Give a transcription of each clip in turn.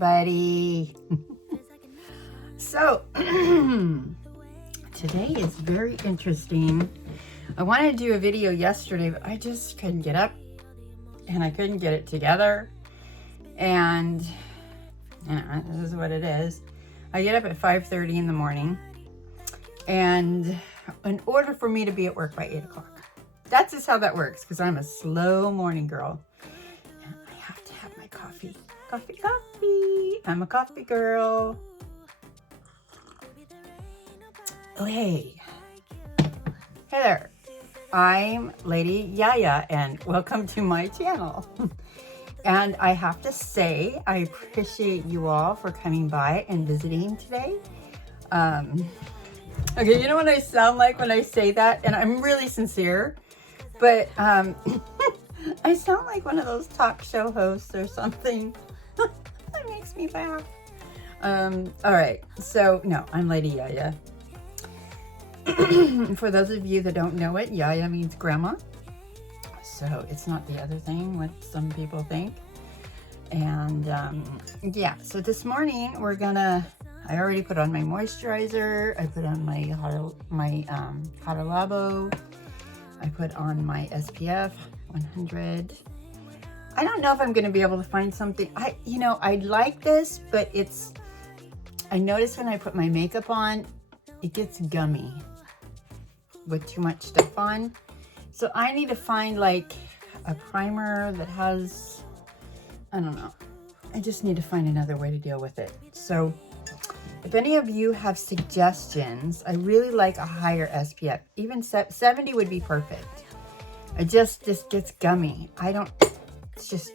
everybody. So today is very interesting. I wanted to do a video yesterday, but I just couldn't get up and I couldn't get it together. And this is what it is. I get up at 5:30 in the morning, and in order for me to be at work by 8 o'clock, that's just how that works, because I'm a slow morning girl. And I have to have my coffee. Coffee. I'm a coffee girl. Oh, hey. Hey there. I'm Lady Yaya, and welcome to my channel. And I have to say, I appreciate you all for coming by and visiting today. Okay, you know what I sound like when I say that? And I'm really sincere, but I sound like one of those talk show hosts or something. That makes me laugh. All right, so no, I'm Lady Yaya. For those of you that don't know it, Yaya means grandma. So it's not the other thing what some people think. And yeah, so this morning we're gonna, I already put on my moisturizer, I put on my Hada Labo, I put on my SPF 100. I don't know if I'm gonna be able to find something. I like this, but I notice when I put my makeup on, it gets gummy with too much stuff on. So I need to find like a primer that has, I don't know. I just need to find another way to deal with it. So if any of you have suggestions, I really like a higher SPF. Even 70 would be perfect. It just gets gummy. It's just,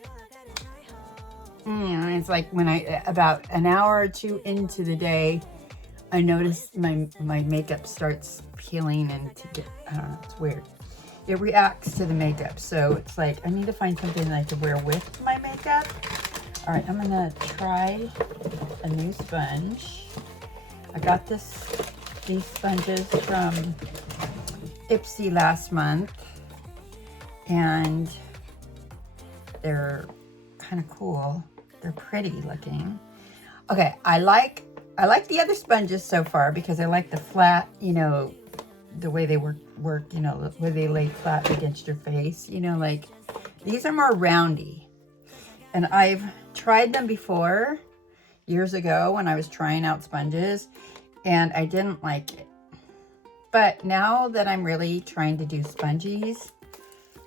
it's like when about an hour or two into the day, I notice my makeup starts peeling and it's weird. It reacts to the makeup, so it's like I need to find something that I can wear with my makeup. All right, I'm gonna try a new sponge. I got these sponges from Ipsy last month, and they're kind of cool. They're pretty looking. Okay, I like the other sponges so far because I like the flat, the way they work, the way they lay flat against your face, like these are more roundy. And I've tried them before years ago when I was trying out sponges, and I didn't like it. But now that I'm really trying to do spongies,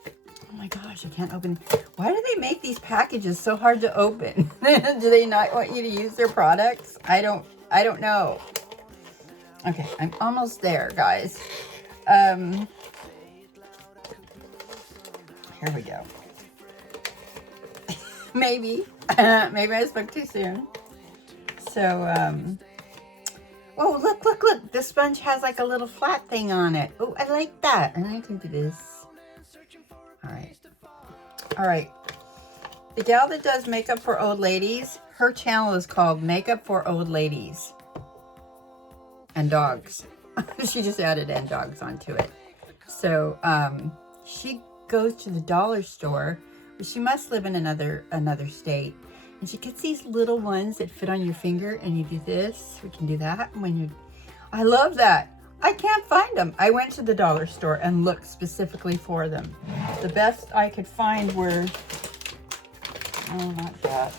oh my gosh, I can't open. Why do they make these packages so hard to open? Do they not want you to use their products? I don't know. Okay, I'm almost there, guys. Here we go. Maybe I spoke too soon. So, oh, look. This sponge has like a little flat thing on it. Oh, I like that. And I can do this. All right. The gal that does makeup for old ladies, her channel is called Makeup for Old Ladies and Dogs. She just added "and dogs" onto it. So she goes to the dollar store, but she must live in another state, and she gets these little ones that fit on your finger, and you do this. We can do that I love that. I can't find them. I went to the dollar store and looked specifically for them. The best I could find were, oh, not that.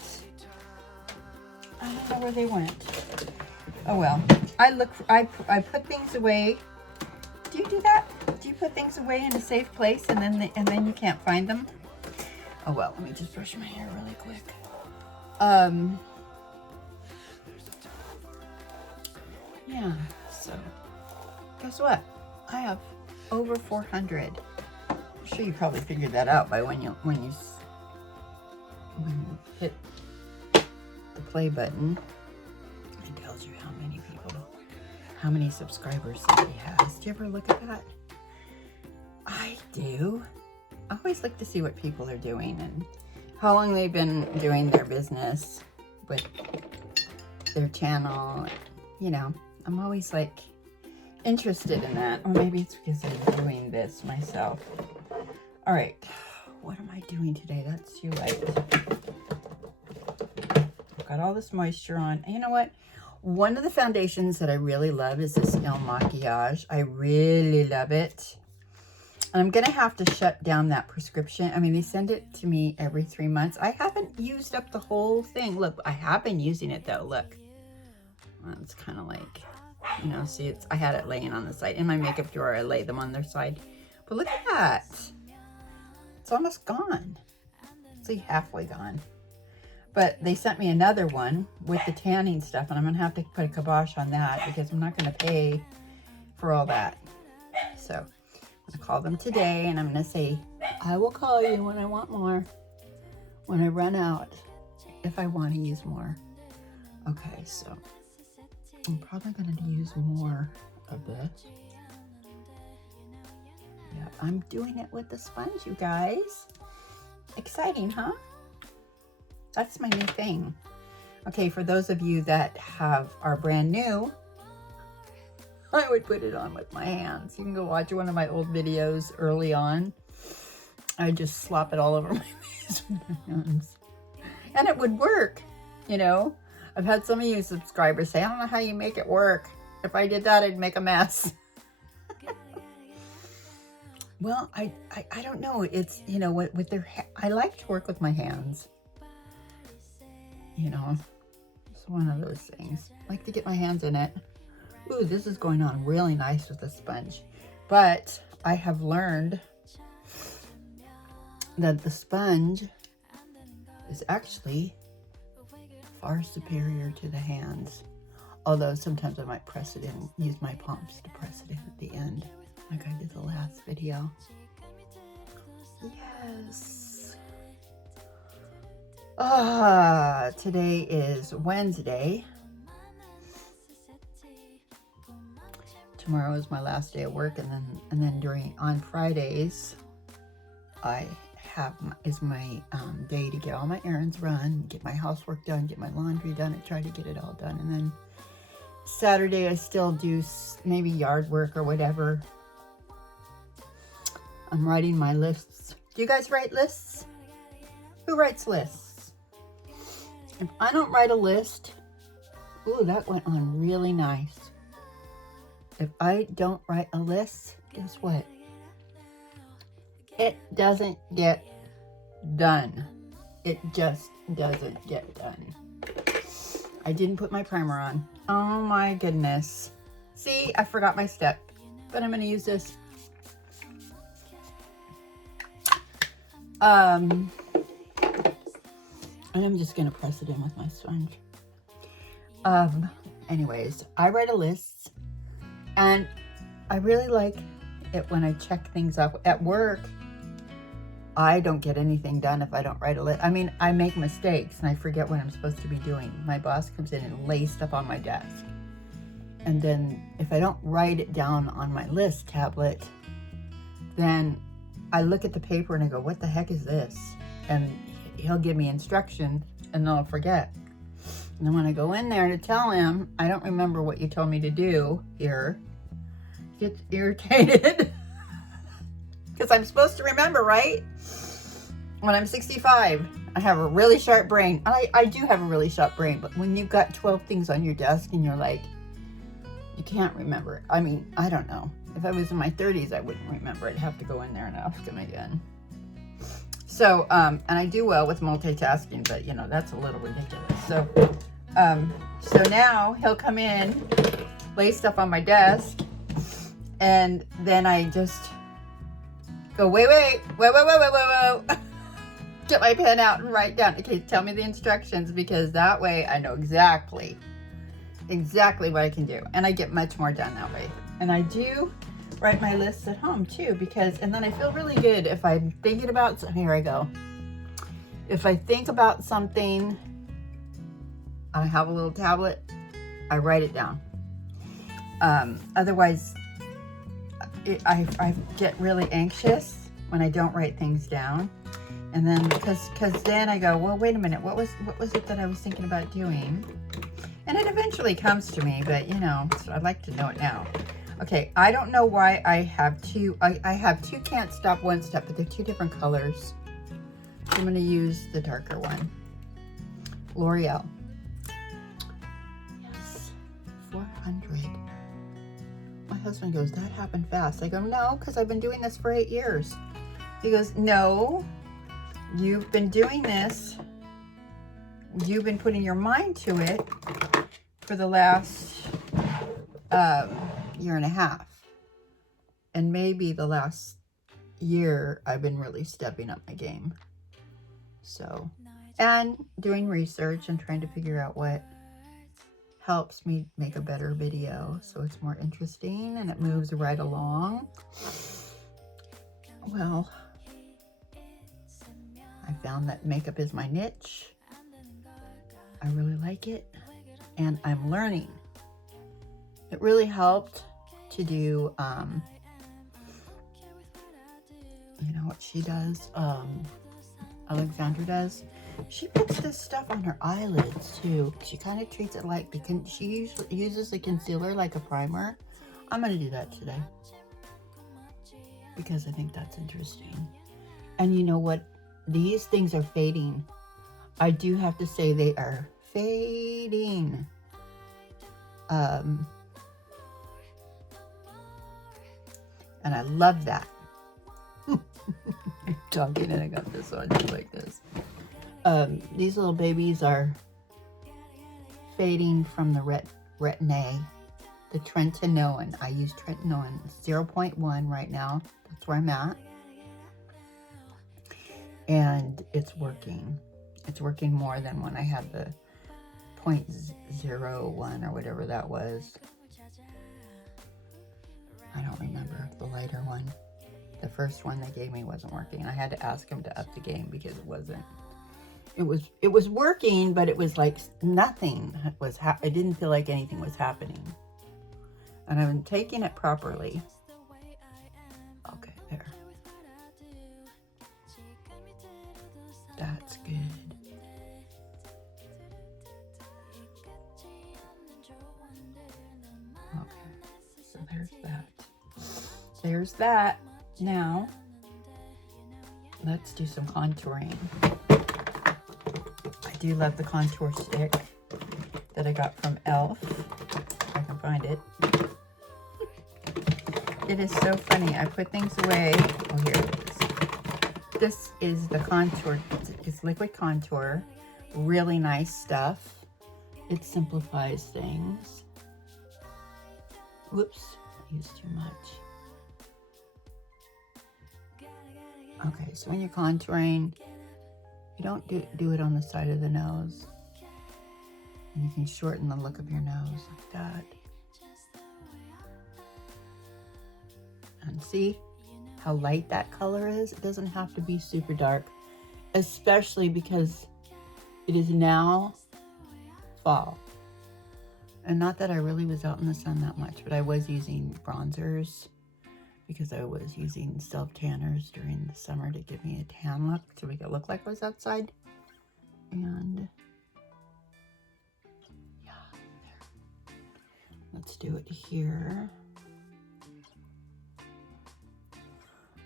I don't know where they went. Oh well. I put things away. Do you do that? Do you put things away in a safe place and then you can't find them? Oh well, let me just brush my hair really quick. Yeah, so guess what? I have over 400. I'm sure you probably figured that out by when you hit the play button. It tells you how many subscribers somebody has. Do you ever look at that? I do. I always look to see what people are doing and how long they've been doing their business with their channel. I'm always like interested in that. Or maybe it's because I'm doing this myself. All right. What am I doing today? That's too light. got all this moisture on. And you know what? One of the foundations that I really love is this Makiage. I really love it. And I'm going to have to shut down that prescription. I mean, they send it to me every 3 months. I haven't used up the whole thing. Look, I have been using it though. Look. Well, it's kind of like, you know, see, I had it laying on the side. In my makeup drawer, I lay them on their side. But look at that. It's almost gone. It's like halfway gone. But they sent me another one with the tanning stuff, and I'm going to have to put a kibosh on that because I'm not going to pay for all that. So I'm going to call them today, and I'm going to say, I will call you when I want more, when I run out, if I want to use more. Okay, so I'm probably going to use more of this. Yeah, I'm doing it with the sponge, you guys. Exciting, huh? That's my new thing. Okay, for those of you that are brand new, I would put it on with my hands. You can go watch one of my old videos early on. I just slop it all over my face with my hands. And it would work, you know. I've had some of you subscribers say, I don't know how you make it work. If I did that, I'd make a mess. Well, I don't know. It's, you know, with their, I like to work with my hands. You know, it's one of those things. I like to get my hands in it. Ooh, this is going on really nice with the sponge. But I have learned that the sponge is actually far superior to the hands. Although sometimes I might press it in, use my palms to press it in at the end, like I did the last video. Yes. Today is Wednesday. Tomorrow is my last day at work, and then on Fridays, is my day to get all my errands run, get my housework done, get my laundry done, and try to get it all done. And then Saturday I still do maybe yard work or whatever. I'm writing my lists. Do you guys write lists? Who writes lists? If I don't write a list, ooh, that went on really nice. If I don't write a list, guess what? It doesn't get done. It just doesn't get done. I didn't put my primer on. Oh my goodness. See, I forgot my step, but I'm going to use this. And I'm just going to press it in with my sponge. Anyways, I write a list, and I really like it when I check things off. At work, I don't get anything done if I don't write a list. I mean, I make mistakes and I forget what I'm supposed to be doing. My boss comes in and lays stuff on my desk. And then if I don't write it down on my list tablet, then I look at the paper and I go, what the heck is this? And he'll give me instruction and then I'll forget. And then when I go in there to tell him, I don't remember what you told me to do here, he gets irritated. Because I'm supposed to remember, right? When I'm 65, I have a really sharp brain. I do have a really sharp brain, but when you've got 12 things on your desk and you're like, you can't remember it. I mean, I don't know. If I was in my 30s, I wouldn't remember. I'd have to go in there and ask him again. So, and I do well with multitasking, but you know, that's a little ridiculous. So now he'll come in, lay stuff on my desk, and then I just go, wait. Get my pen out and write down. Okay, tell me the instructions, because that way I know exactly what I can do. And I get much more done that way. And I do write my lists at home too, because, and then I feel really good if I'm thinking about, here I go. If I think about something, I have a little tablet, I write it down. Otherwise, I get really anxious when I don't write things down. And then, because then I go, well, wait a minute, what was it that I was thinking about doing? And it eventually comes to me, but you know, so I'd like to know it now. Okay, I don't know why I have two, I have two Can't Stop One Step, but they're two different colors. So I'm gonna use the darker one, L'Oreal. husband goes, that happened fast. I go, no, because I've been doing this for 8 years. He goes, no, you've been doing this. You've been putting your mind to it for the last year and a half. And maybe the last year I've been really stepping up my game. So, and doing research and trying to figure out what helps me make a better video so it's more interesting and it moves right along. Well, I found that makeup is my niche. I really like it and I'm learning. It really helped to do, you know what she does, Alexandra does? She puts this stuff on her eyelids too. She kind of treats it like, she uses a concealer like a primer. I'm going to do that today because I think that's interesting. And you know what? These things are fading. I do have to say they are fading. And I love that. I'm talking and I got this on just like this. These little babies are fading from the Retin-A, the Tretinoin. I use Tretinoin 0.1 right now. That's where I'm at. And it's working. It's working more than when I had the 0.01 or whatever that was. I don't remember the lighter one. The first one they gave me wasn't working. I had to ask them to up the game because it wasn't. It was working, but it was like nothing was. I didn't feel like anything was happening. And I've been taking it properly. Okay, there. That's good. Okay, so there's that. There's that. Now, let's do some contouring. I do love the contour stick that I got from e.l.f. If I can find it. It is so funny. I put things away. Oh, here it is. This is the contour. It's liquid contour. Really nice stuff. It simplifies things. Whoops, I used too much. Okay, so when you're contouring, you don't do it on the side of the nose. And you can shorten the look of your nose like that. And see how light that color is? It doesn't have to be super dark, especially because it is now fall. And not that I really was out in the sun that much, but I was using bronzers because I was using self-tanners during the summer to give me a tan look to make it look like I was outside. And yeah, there. Let's do it here.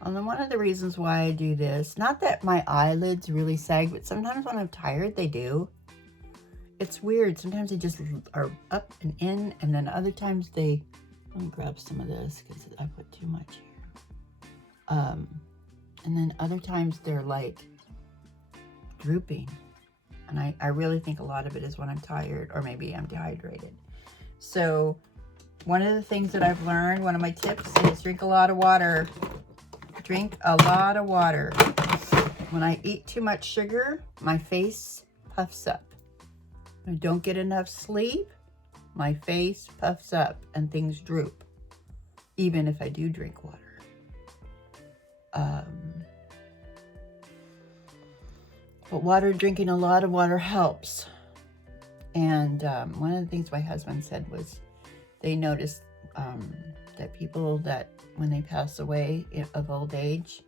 And then one of the reasons why I do this, not that my eyelids really sag, but sometimes when I'm tired, they do. It's weird. Sometimes they just are up and in, and then other times they, let me grab some of this because I put too much here. And then other times they're like drooping. And I really think a lot of it is when I'm tired or maybe I'm dehydrated. So one of the things that I've learned, one of my tips is drink a lot of water. Drink a lot of water. When I eat too much sugar, my face puffs up. When I don't get enough sleep, my face puffs up and things droop, even if I do drink water. But water, drinking a lot of water helps. And one of the things my husband said was they noticed that people that when they pass away of old age,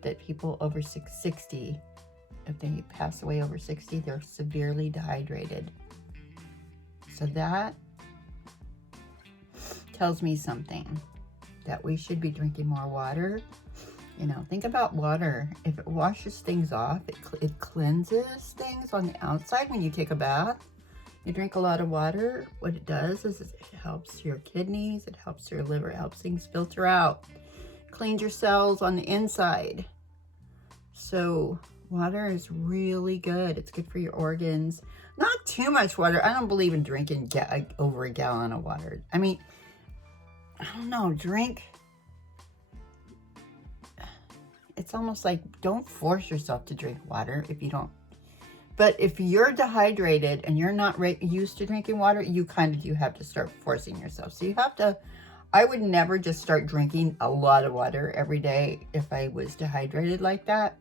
that people over 60, if they pass away over 60, they're severely dehydrated. So that tells me something, that we should be drinking more water. You know, think about water. If it washes things off, it cleanses things on the outside when you take a bath. You drink a lot of water, what it does is it helps your kidneys, it helps your liver, it helps things filter out, cleans your cells on the inside. So water is really good. It's good for your organs. Not too much water. I don't believe in drinking over a gallon of water. I mean, I don't know, drink. It's almost like, don't force yourself to drink water if you don't. But if you're dehydrated and you're not used to drinking water, you kind of do have to start forcing yourself. So you have to, I would never just start drinking a lot of water every day if I was dehydrated like that.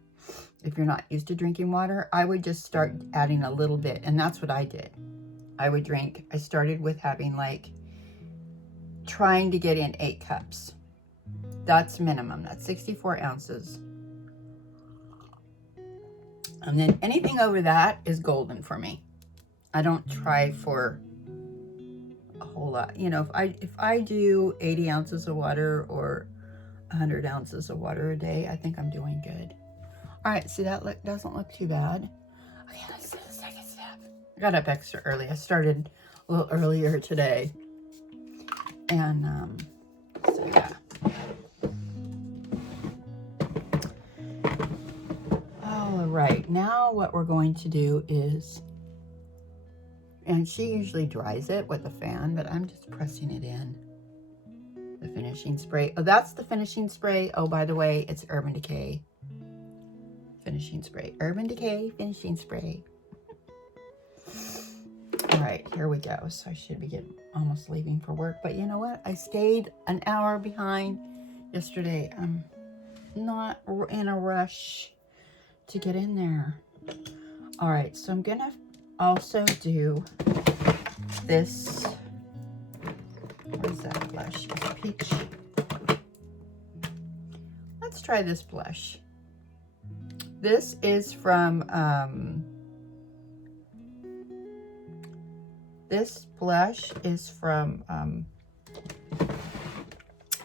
If you're not used to drinking water, I would just start adding a little bit. And that's what I did. I would drink, I started with having like, trying to get in 8 cups. That's minimum. That's 64 ounces. And then anything over that is golden for me. I don't try for a whole lot. You know, if I do 80 ounces of water or 100 ounces of water a day, I think I'm doing good. All right, see, that doesn't look too bad. Okay, let's do the second step. I got up extra early. I started a little earlier today. And so yeah. All right, now what we're going to do is, and she usually dries it with a fan, but I'm just pressing it in. The finishing spray. Oh, that's the finishing spray. Oh, by the way, it's Urban Decay finishing spray. Urban Decay finishing spray. All right, here we go. So I should be almost leaving for work, but you know what? I stayed an hour behind yesterday. I'm not in a rush to get in there. All right, so I'm gonna also do this. What is that blush? It's peach. Let's try this blush. This is from this blush is from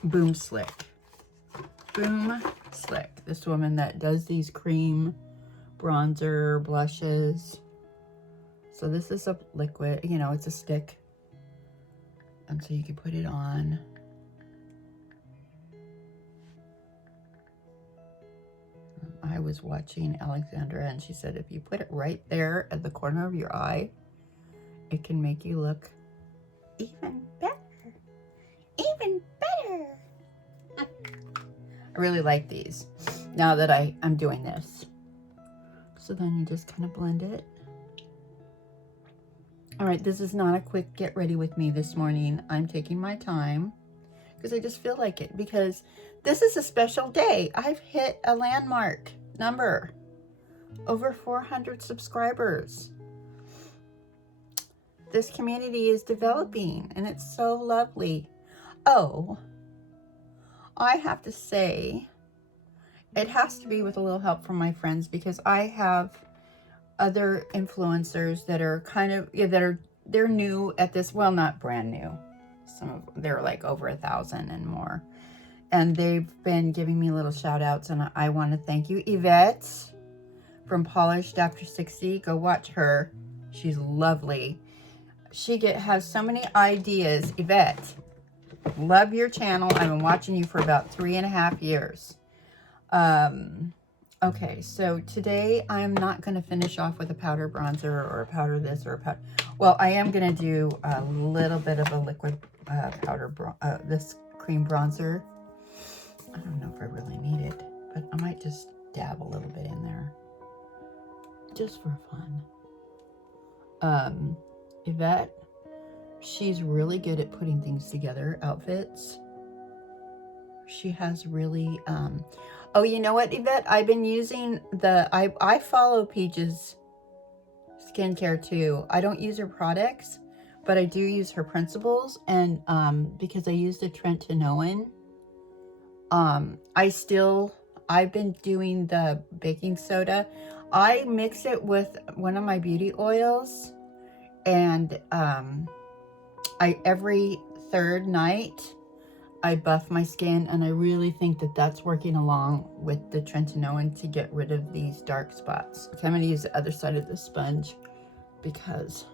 Boomstick. Boomstick. This woman that does these cream bronzer blushes. So this is a liquid, you know, it's a stick. And so you can put it on. I was watching Alexandra and she said if you put it right there at the corner of your eye, it can make you look even better. Even better. I really like these now that I'm doing this. So then you just kind of blend it. All right, this is not a quick get ready with me this morning. I'm taking my time because I just feel like it, because this is a special day. I've hit a landmark number, over 400 subscribers. This community is developing and it's so lovely. Oh, I have to say, it has to be with a little help from my friends, because I have other influencers that are kind of, yeah, they're new at this, well, not brand new. They're like over 1,000 and more. And they've been giving me little shout outs, and I want to thank you. Yvette from Polished After 60. Go watch her. She's lovely. She has so many ideas. Yvette, love your channel. I've been watching you for about 3.5 years. Okay, so today I'm not going to finish off with a powder bronzer or a powder this or a powder. Well, I am going to do a little bit of a liquid this cream bronzer. I don't know if I really need it, but I might just dab a little bit in there just for fun. Yvette, she's really good at putting things together, outfits. She has really, oh, you know what, Yvette? I've been using I follow Peach's skincare too. I don't use her products, but I do use her principles. And because I use the Trentinoin, I've been doing the baking soda. I mix it with one of my beauty oils, and every third night, I buff my skin, and I really think that that's working along with the Trentinoin to get rid of these dark spots. Okay, I'm going to use the other side of the sponge because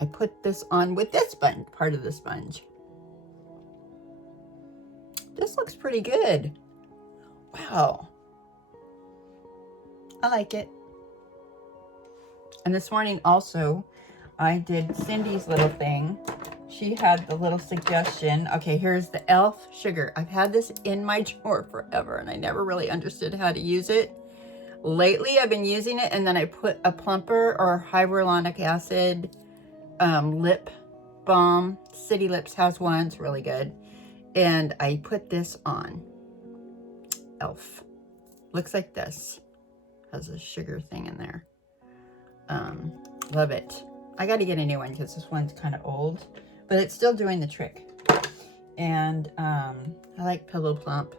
I put this on with this sponge, part of the sponge. This looks pretty good. Wow. I like it. And this morning also, I did Cindy's little thing. She had the little suggestion. Okay, here's the e.l.f. sugar. I've had this in my drawer forever, and I never really understood how to use it. Lately, I've been using it, and then I put a plumper or hyaluronic acid lip balm. City Lips has one. It's really good. And I put this on. e.l.f. Looks like this. Has a sugar thing in there. Love it. I got to get a new one because this one's kind of old, but it's still doing the trick. And I like Pillow Plump.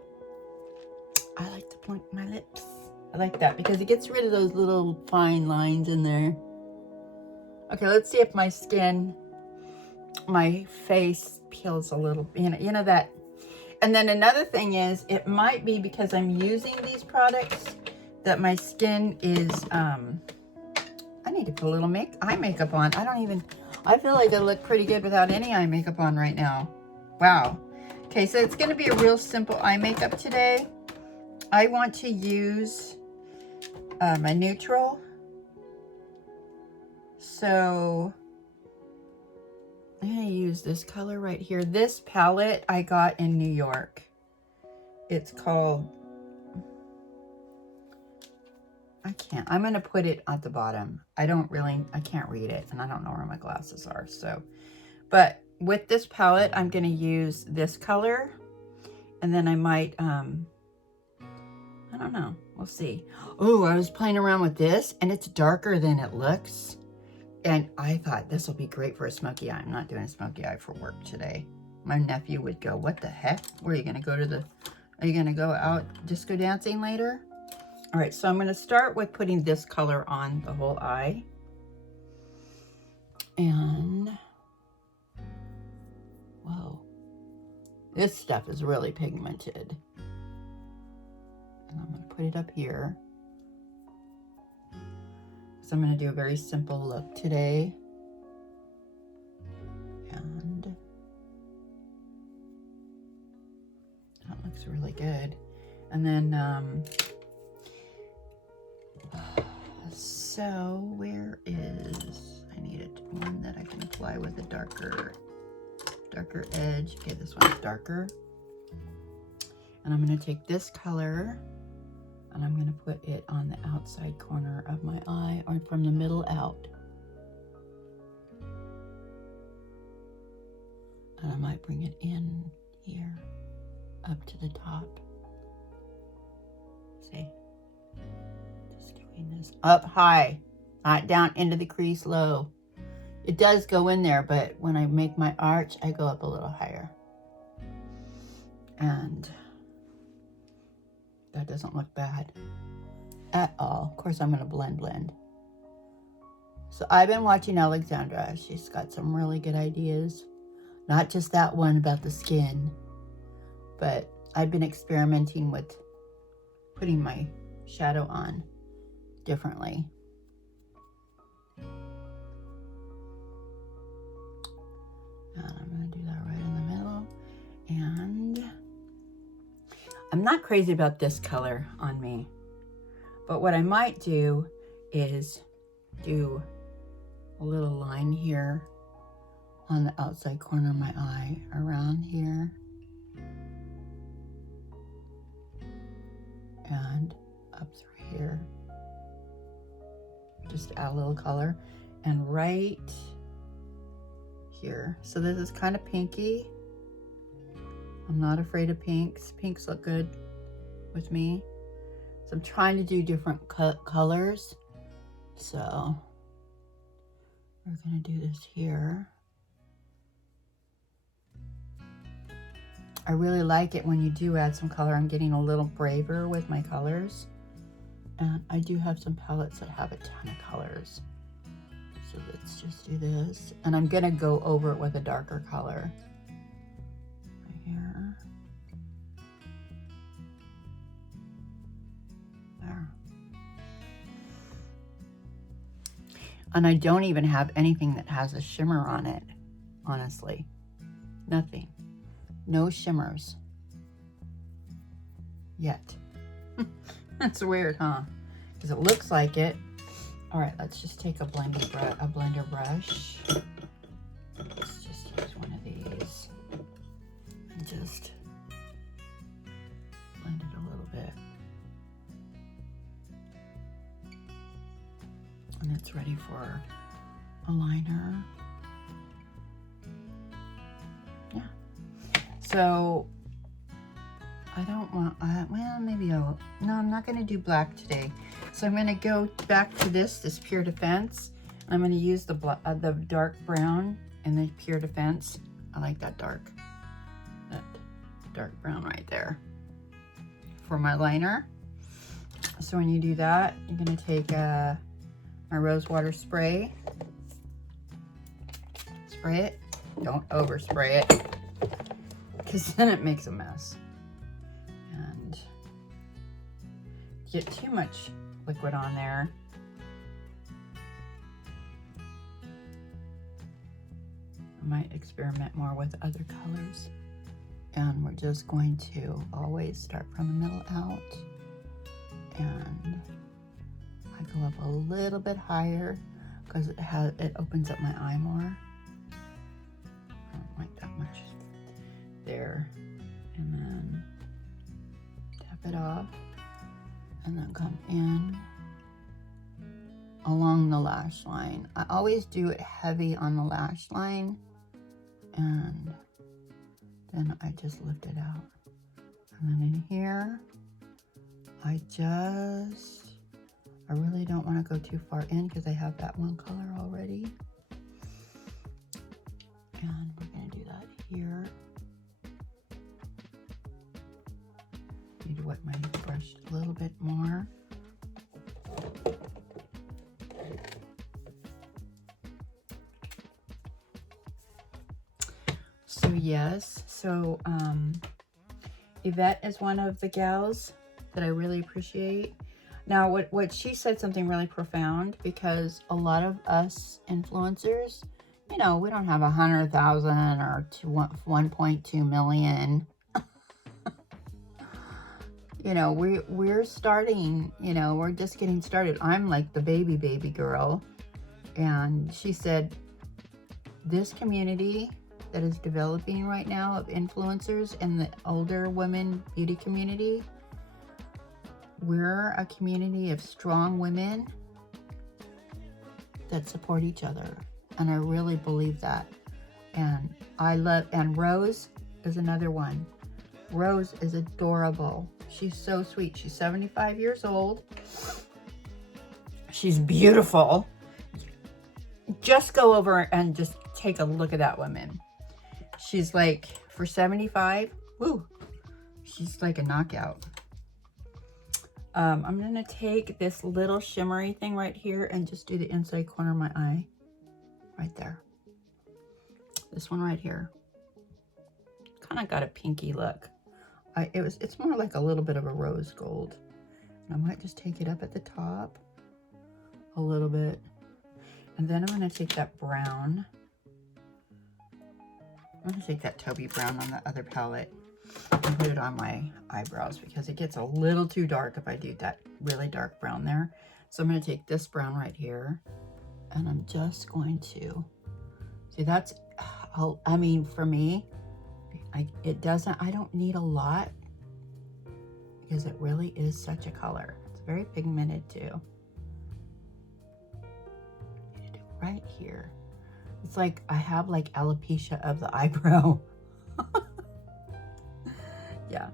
I like to plump my lips. I like that because it gets rid of those little fine lines in there. Okay, let's see if my skin, my face peels a little, you know that. And then another thing is, it might be because I'm using these products that my skin is, I need to put a little eye makeup on. I feel like I look pretty good without any eye makeup on right now. Wow. Okay, so it's going to be a real simple eye makeup today. I want to use a neutral. So I'm going to use this color right here. This palette I got in New York. It's called, I'm going to put it at the bottom. I can't read it, and I don't know where my glasses are. So, but with this palette, I'm going to use this color, and then I might, I don't know. We'll see. Oh, I was playing around with this, and it's darker than it looks. And I thought this will be great for a smoky eye. I'm not doing a smoky eye for work today. My nephew would go, what the heck? Where are you going to go are you going to go out disco dancing later? All right, so I'm going to start with putting this color on the whole eye. And, whoa, this stuff is really pigmented. And I'm going to put it up here. So I'm going to do a very simple look today. And that looks really good. And then, so where is, I needed one that I can apply with a darker edge. Okay, this one's darker. And I'm going to take this color and I'm going to put it on the outside corner of my eye, or from the middle out. And I might bring it in here, up to the top. See? Just doing this up high, not down into the crease low. It does go in there, but when I make my arch, I go up a little higher. And that doesn't look bad at all. Of course, I'm going to blend. So I've been watching Alexandra. She's got some really good ideas. Not just that one about the skin, but I've been experimenting with putting my shadow on differently. And I'm going to do that right in the middle. And I'm not crazy about this color on me, but what I might do is do a little line here on the outside corner of my eye, around here, and up through here. Just add a little color, and right here. So this is kind of pinky. I'm not afraid of pinks. Pinks look good with me. So I'm trying to do different colors. So we're gonna do this here. I really like it when you do add some color. I'm getting a little braver with my colors. And I do have some palettes that have a ton of colors. So let's just do this. And I'm gonna go over it with a darker color. Here. There. And I don't even have anything that has a shimmer on it, honestly. Nothing. No shimmers. Yet. That's weird, huh? Because it looks like it. All right, let's just take a blender brush. Let's just use one of these and just blend it a little bit. And it's ready for a liner. Yeah. So I don't want, well, maybe no, I'm not going to do black today. So I'm going to go back to this Pure Defense. I'm going to use the dark brown in the Pure Defense. I like that dark brown right there for my liner. So when you do that, you're going to take my rose water spray. Spray it. Don't overspray it, because then it makes a mess. And get too much liquid on there, I might experiment more with other colors. And we're just going to always start from the middle out, and I go up a little bit higher because it opens up my eye more. I don't like that much there. And then tap it off, and then come in along the lash line. I always do it heavy on the lash line, and then I just lift it out. And then in here, I really don't want to go too far in because I have that one color already. And we're going to do that here. Need to wet my brush a little bit more. So yes, Yvette is one of the gals that I really appreciate. Now, what she said something really profound, because a lot of us influencers, you know, we don't have 100,000 or 1.2 million. You know, we're starting, you know, we're just getting started. I'm like the baby girl. And she said, this community that is developing right now of influencers and the older women beauty community, we're a community of strong women that support each other. And I really believe that. And and Rose is another one. Rose is adorable. She's so sweet. She's 75 years old. She's beautiful. Just go over and just take a look at that woman. She's like, for 75, woo, she's like a knockout. I'm gonna take this little shimmery thing right here and just do the inside corner of my eye, right there. This one right here. Kind of got a pinky look. It's more like a little bit of a rose gold. And I might just take it up at the top a little bit. And then I'm gonna take that brown. I'm gonna take that Toby brown on the other palette and put it on my eyebrows, because it gets a little too dark if I do that really dark brown there. So I'm gonna take this brown right here, and I'm just going to, see, that's, I mean, for me, I don't need a lot, because it really is such a color. It's very pigmented too. Right here. It's like I have like alopecia of the eyebrow. Yeah.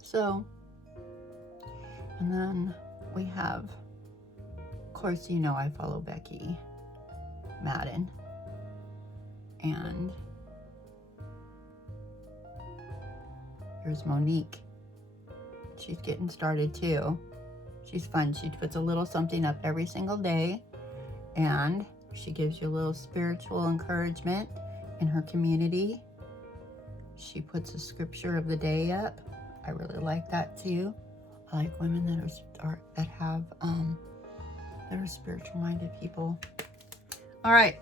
So, and then we have, of course, you know, I follow Becky Madden, and here's Monique. She's getting started too. She's fun. She puts a little something up every single day, and she gives you a little spiritual encouragement in her community. She puts a scripture of the day up. I really like that too. I like women that have They're spiritual-minded people. All right.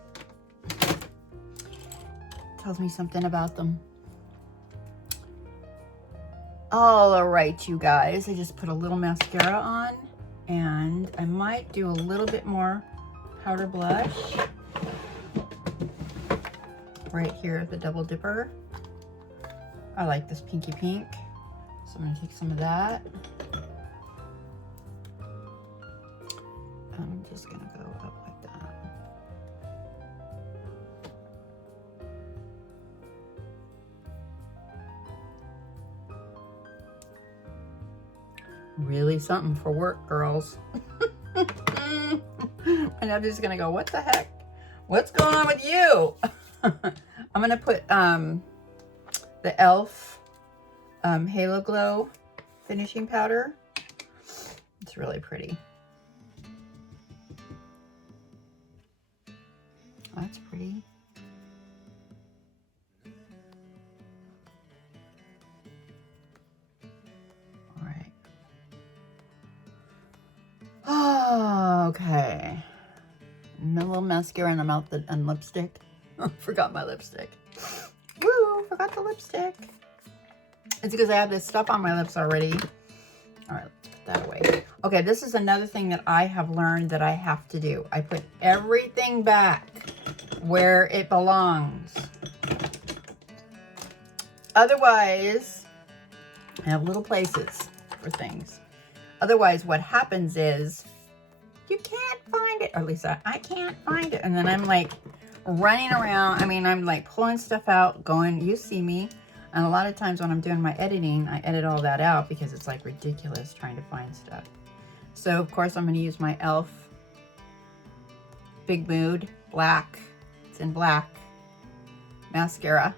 Tells me something about them. All right, you guys. I just put a little mascara on, and I might do a little bit more powder blush. Right here, the Double Dipper. I like this pinky pink, so I'm gonna take some of that. I'm just gonna go up like that. Really something for work, girls. And I'm just gonna go, what the heck? What's going on with you? I'm gonna put the e.l.f. Halo Glow finishing powder. It's really pretty. Oh, that's pretty. All right. Oh, okay. A little mascara in the mouth and lipstick. Forgot my lipstick. Woo, forgot the lipstick. It's because I have this stuff on my lips already. All right, let's put that away. Okay, this is another thing that I have learned that I have to do. I put everything back where it belongs. Otherwise, I have little places for things. Otherwise, what happens is you can't find it, or at least I can't find it. And then I'm like running around. I mean, I'm like pulling stuff out, going, you see me. And a lot of times when I'm doing my editing, I edit all that out because it's like ridiculous trying to find stuff. So of course I'm going to use my e.l.f. Big Mood Black. It's in black mascara.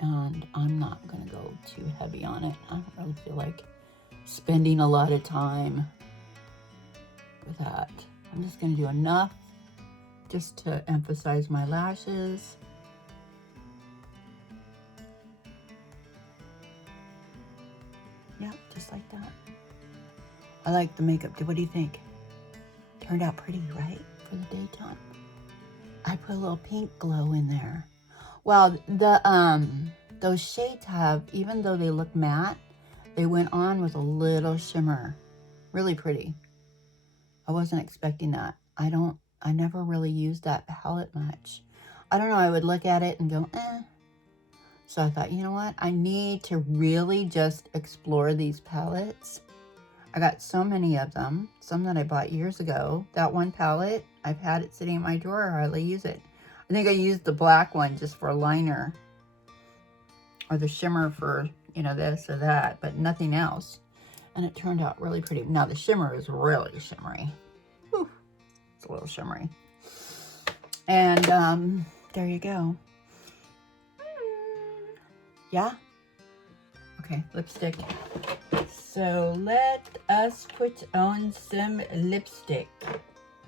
And I'm not going to go too heavy on it. I don't really feel like spending a lot of time with that. I'm just going to do enough just to emphasize my lashes. Yeah, just like that. I like the makeup. What do you think? Turned out pretty, right? For the daytime. I put a little pink glow in there. Well, those shades have, even though they look matte, they went on with a little shimmer. Really pretty. I wasn't expecting that. I never really used that palette much. I don't know, I would look at it and go, eh. So I thought, you know what? I need to really just explore these palettes. I got so many of them. Some that I bought years ago. That one palette, I've had it sitting in my drawer. I hardly use it. I think I used the black one just for a liner. Or the shimmer for, you know, this or that. But nothing else. And it turned out really pretty. Now the shimmer is really shimmery. Whew. It's a little shimmery. And there you go. Yeah? Okay, lipstick. So let us put on some lipstick.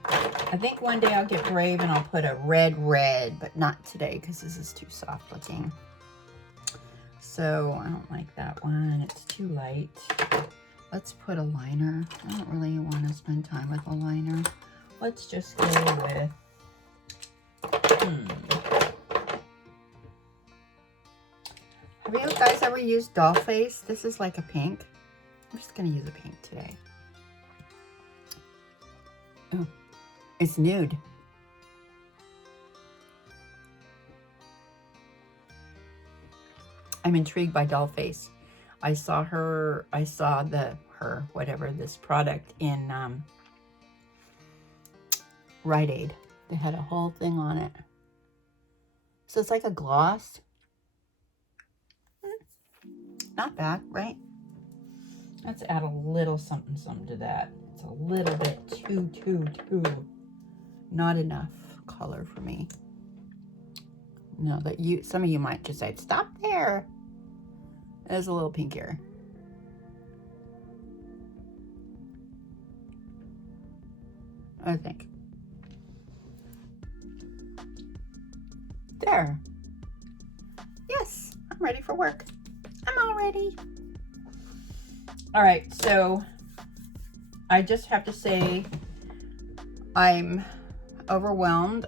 I think one day I'll get brave and I'll put a red, but not today because this is too soft looking. So I don't like that one. It's too light. Let's put a liner. I don't really want to spend time with a liner. Let's just go with... Have you guys ever used doll face? This is like a pink. I'm just going to use a pink today. Oh, it's nude. I'm intrigued by doll face. I saw this product in Rite Aid. They had a whole thing on it. So it's like a gloss. Not bad, right? Let's add a little something to that. It's a little bit too not enough color for me. No, that some of you might just say, stop there. There's a little pinkier. I think. There. Yes, I'm ready for work. I'm all ready. All right, so I just have to say I'm overwhelmed.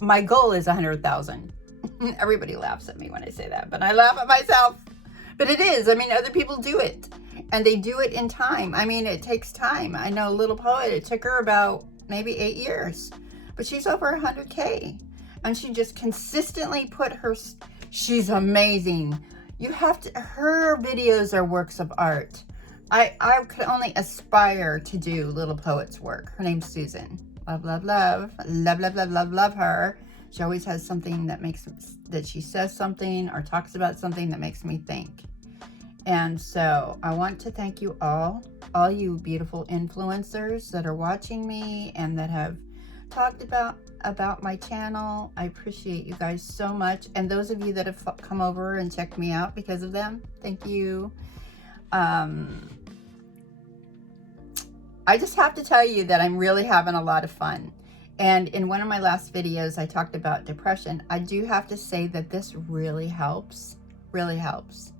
My goal is 100,000. Everybody laughs at me when I say that, but I laugh at myself. But it is. I mean, other people do it, and they do it in time. I mean, it takes time. I know Little Poet, it took her about maybe 8 years, but she's over 100K, and she just consistently put her, she's amazing. You have to, her videos are works of art. I could only aspire to do Little Poet's work. Her name's Susan. Love, love, love. Love, love, love, love, love her. She always has something that makes, that she says something or talks about something that makes me think. And so I want to thank you all you beautiful influencers that are watching me and that have talked about my channel. I appreciate you guys so much. And those of you that have come over and checked me out because of them, thank you. I just have to tell you that I'm really having a lot of fun. And in one of my last videos, I talked about depression. I do have to say that this really helps, really helps.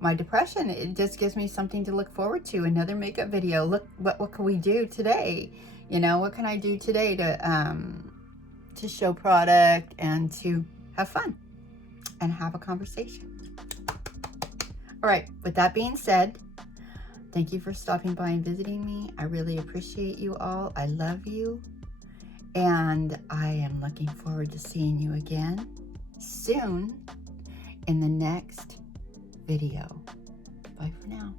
My depression, it just gives me something to look forward to. Another makeup video. Look, what can we do today? You know, what can I do today to show product and to have fun and have a conversation. All right, with that being said, thank you for stopping by and visiting me. I really appreciate you all. I love you. And I am looking forward to seeing you again soon in the next video. Bye for now.